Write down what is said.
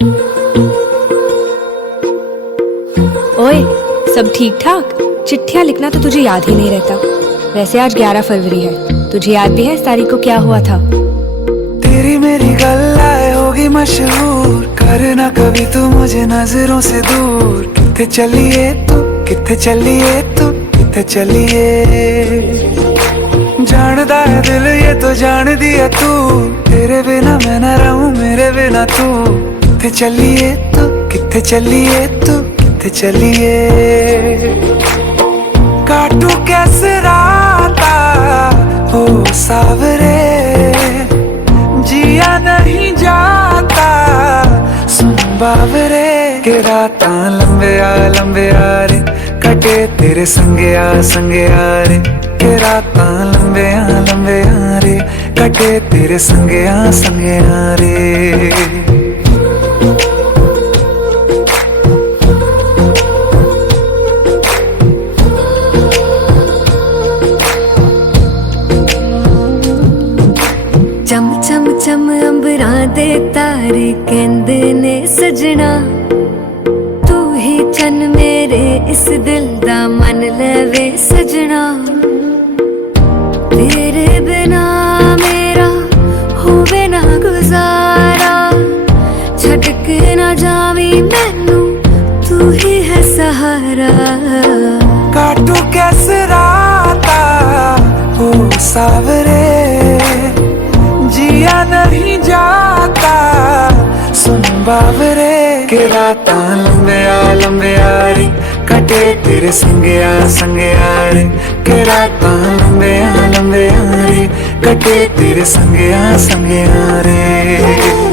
ओए, सब ठीक ठाक? चिट्ठियां लिखना तो तुझे याद ही नहीं रहता। वैसे आज 11 फरवरी है, तुझे याद भी है इस तारीख को क्या हुआ था? तेरी मेरी गल्लाए होगी मशहूर, करना कभी तू मुझे नजरों से दूर। किथे चलिए तू, किथे चलिए तू, किथे चलिए। जानदा है दिल ये तो जान दिया तू, तेरे बिना मैं न रहूं मेरे बिना तू। किथे चलिए तू, किथे चलिए तू, किथे चलिए। काटू कैसे राता हो सावरे, जिया नहीं जाता सुन बावरे। के रातां लंबे आ रे, कटे तेरे संगे आ रे। के रातां लंबे आ रे, कटे तेरे संगे आ रे। चम चम चम अंबरां दे तारे कहंदे ने सजना, तू ही चन मेरे इस दिल दा मन लवे सजना। तेरे बिना मेरा होवे ना गुजारा, छड़ के ना जावी मैनू तू ही है सहारा। काटू कैसे राता हो सावरे, जिया नहीं जाता सुन बावरे। के रातां लंबे आ रे, कटे तेरे संगे आ रे। के रातां लंबे आ रे, कटे तेरे संगे आ रे।